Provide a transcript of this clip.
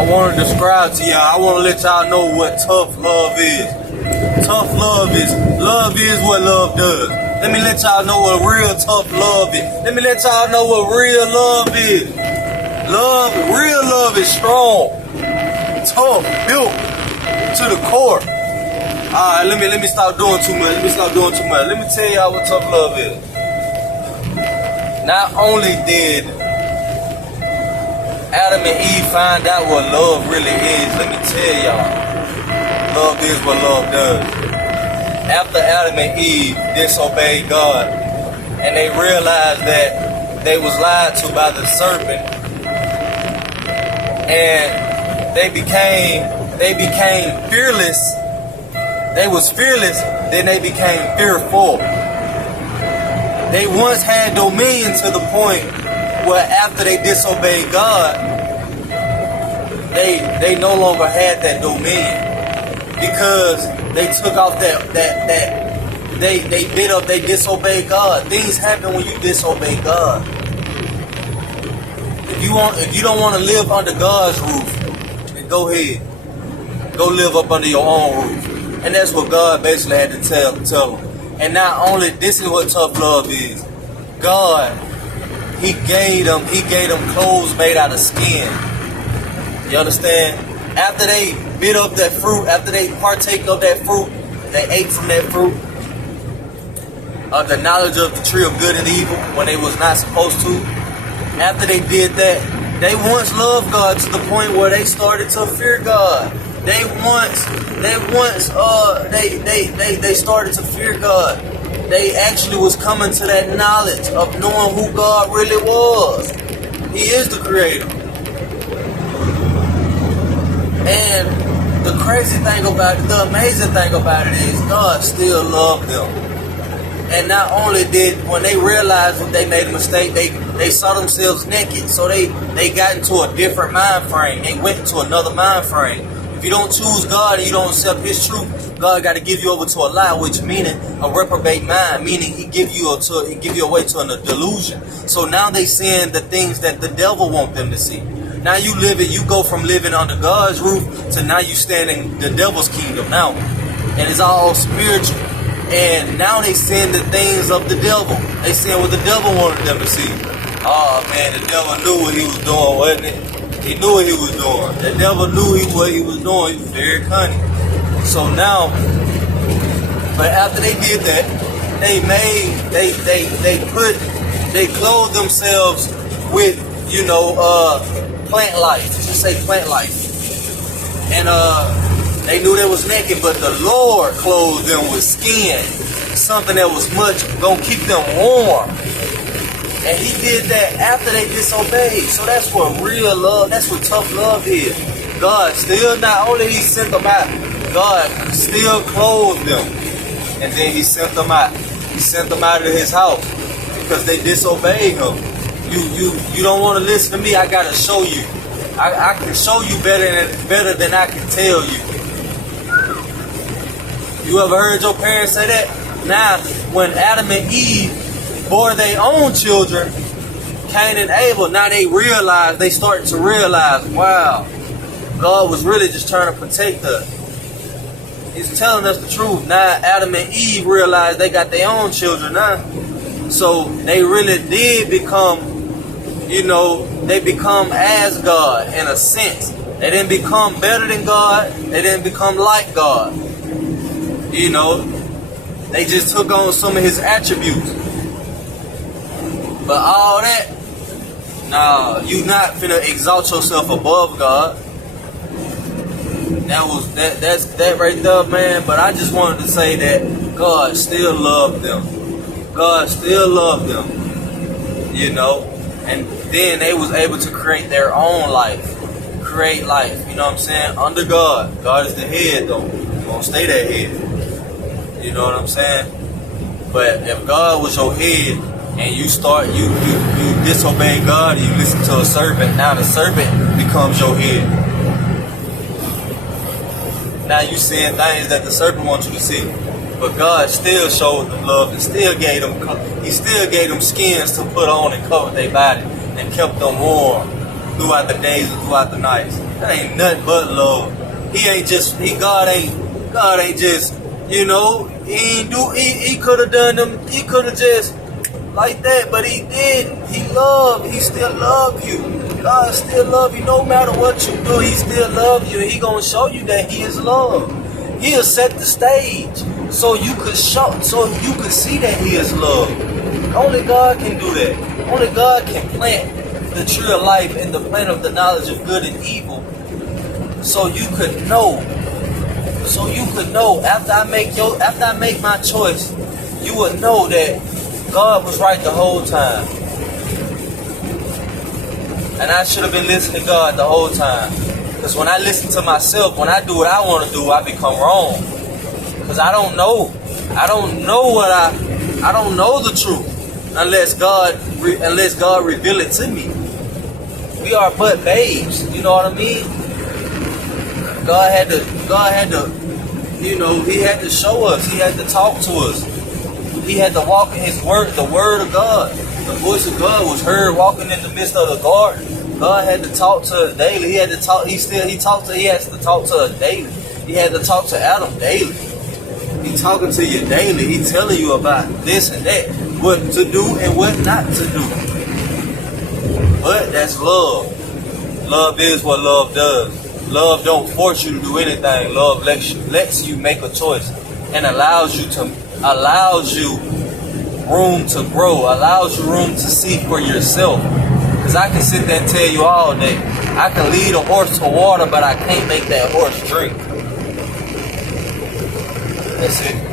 I want to describe to y'all, I want to let y'all know what tough love is. Tough love is what love does. Let me let y'all know what real tough love is. Let me let y'all know what real love is. Real love is strong, tough, built to the core. Alright, let me stop doing too much. Let me tell y'all what tough love is. Not only did Adam and Eve find out what love really is, let me tell y'all, love is what love does. After Adam and Eve disobeyed God and they realized that they was lied to by the serpent, and they became fearless. They was fearless, then they became fearful. They once had dominion to the point where after they disobeyed God, they no longer had that dominion because they took off they disobeyed God. Things happen when you disobey God. If you don't want to live under God's roof, then go ahead. Go live up under your own roof. And that's what God basically had to tell them. And not only, this is what tough love is. God, He gave them clothes made out of skin. You understand? After they bit up that fruit, after they partake of that fruit, they ate from that fruit of the knowledge of the tree of good and evil when they was not supposed to. After they did that, they once loved God to the point where they started to fear God. They started to fear God. They actually was coming to that knowledge of knowing who God really was. He is the creator. And the crazy thing about it, the amazing thing about it is God still loved them. And not only did, when they realized that they made a mistake, they saw themselves naked. So they got into a different mind frame. They went into another mind frame. If you don't choose God and you don't accept His truth, God got to give you over to a lie, which meaning a reprobate mind, meaning He give you away to a delusion. So now they seeing the things that the devil want them to see. Now you go from living under God's roof to now you stand in the devil's kingdom now, and it's all spiritual. And now they seeing the things of the devil. They seeing what the devil wanted them to see. Oh man, the devil knew what he was doing, wasn't it? He knew what he was doing. The devil knew what he was doing. He was very cunning. So now, but after they did that, they clothed themselves with, plant life. Just say plant life. And they knew they was naked, but the Lord clothed them with skin, something that was gonna keep them warm. And He did that after they disobeyed. So that's what real love, that's what tough love is. God still, not only He sent them out, God still clothed them. And then He sent them out. He sent them out of His house because they disobeyed Him. You don't want to listen to me, I gotta show you. I can show you better than I can tell you. You ever heard your parents say that? Now, when Adam and Eve bore their own children, Cain and Abel, now they started to realize, wow, God was really just trying to protect us. He's telling us the truth. Now Adam and Eve realized they got their own children now. So they really did become, they become as God in a sense. They didn't become better than God. They didn't become like God. They just took on some of His attributes. But all that, nah, you not finna exalt yourself above God. That's that right there, man. But I just wanted to say that God still loved them. God still loved them. And then they was able to create their own life. Create life, you know what I'm saying? Under God. God is the head though. You're gonna stay that head. You know what I'm saying? But if God was your head, and you disobey God and you listen to a serpent, now the serpent becomes your head. Now you seeing things that the serpent wants you to see. But God still showed them love and still gave them skins to put on and cover their body and kept them warm. throughout the days and throughout the nights. That ain't nothing but love. God ain't just, you know, he could have done them, he could have just like that, but he didn't. He still love you. God still love you no matter what you do. He still love you. He gonna show you that he is love. He'll set the stage so you could see that he is love. Only God can do that. Only God can plant the tree of life and the plant of the knowledge of good and evil, so you could know. So you could know after I make my choice, you would know that God was right the whole time. And I should have been listening to God the whole time. Because when I listen to myself, when I do what I want to do, I become wrong. Because I don't know. I don't know the truth unless God reveal it to me. We are but babes. You know what I mean? God had to, you know, he had to show us. He had to talk to us. He had to walk in his word, the word of God. The voice of God was heard walking in the midst of the garden. God had to talk to us daily. He had to talk. He has to talk to us daily. He had to talk to Adam daily. He talking to you daily. He telling you about this and that, what to do and what not to do. But that's love. Love is what love does. Love don't force you to do anything. Love lets you make a choice and allows you room to grow, allows you room to see for yourself. Because I can sit there and tell you all day, I can lead a horse to water, but I can't make that horse drink. That's it.